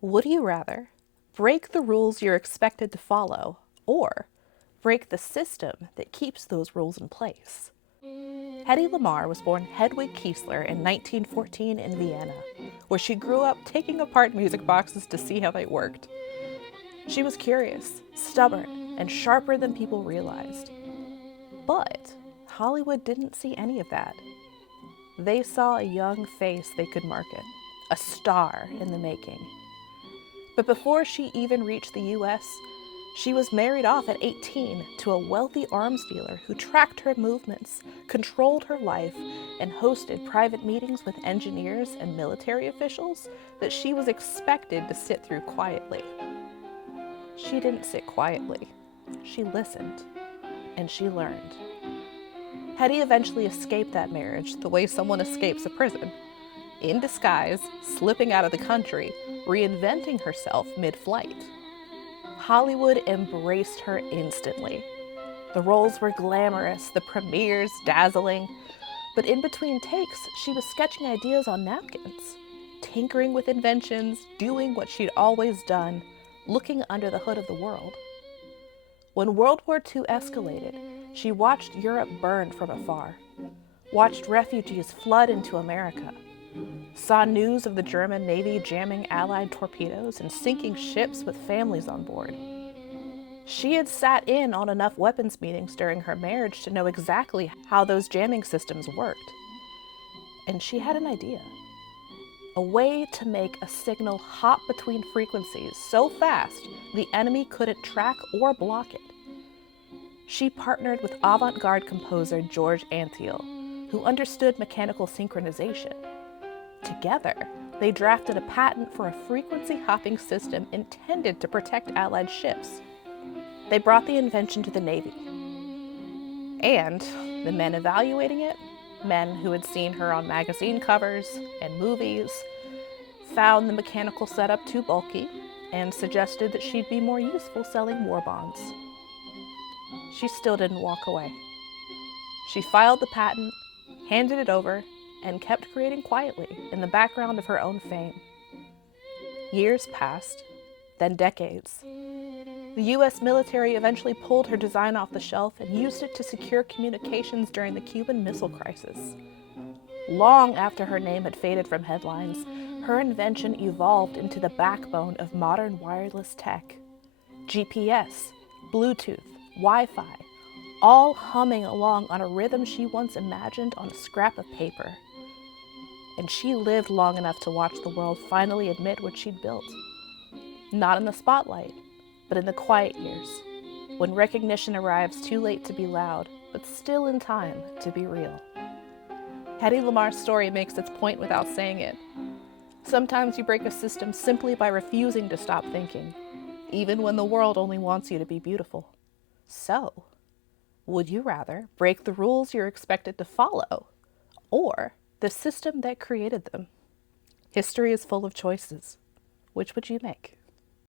Would you rather break the rules you're expected to follow or break the system that keeps those rules in place? Hedy Lamarr was born Hedwig Kiesler in 1914 in Vienna, where she grew up taking apart music boxes to see how they worked. She was curious, stubborn, and sharper than people realized. But Hollywood didn't see any of that. They saw a young face they could market, a star in the making. But before she even reached the US, she was married off at 18 to a wealthy arms dealer who tracked her movements, controlled her life, and hosted private meetings with engineers and military officials that she was expected to sit through quietly. She didn't sit quietly. She listened, and she learned. Hedy eventually escaped that marriage the way someone escapes a prison, in disguise, slipping out of the country, reinventing herself mid-flight. Hollywood embraced her instantly. The roles were glamorous, the premieres dazzling, but in between takes, she was sketching ideas on napkins, tinkering with inventions, doing what she'd always done, looking under the hood of the world. When World War II escalated, she watched Europe burn from afar, watched refugees flood into America, saw news of the German Navy jamming Allied torpedoes and sinking ships with families on board. She had sat in on enough weapons meetings during her marriage to know exactly how those jamming systems worked. And she had an idea. A way to make a signal hop between frequencies so fast the enemy couldn't track or block it. She partnered with avant-garde composer George Antheil, who understood mechanical synchronization. Together, they drafted a patent for a frequency-hopping system intended to protect Allied ships. They brought the invention to the Navy. And the men evaluating it, men who had seen her on magazine covers and movies, found the mechanical setup too bulky and suggested that she'd be more useful selling war bonds. She still didn't walk away. She filed the patent, handed it over, and kept creating quietly in the background of her own fame. Years passed, then decades. The US military eventually pulled her design off the shelf and used it to secure communications during the Cuban Missile Crisis. Long after her name had faded from headlines, her invention evolved into the backbone of modern wireless tech. GPS, Bluetooth, Wi-Fi, all humming along on a rhythm she once imagined on a scrap of paper. And she lived long enough to watch the world finally admit what she'd built. Not in the spotlight, but in the quiet years, when recognition arrives too late to be loud, but still in time to be real. Hedy Lamarr's story makes its point without saying it. Sometimes you break a system simply by refusing to stop thinking, even when the world only wants you to be beautiful. So, would you rather break the rules you're expected to follow, or the system that created them? History is full of choices. Which would you make?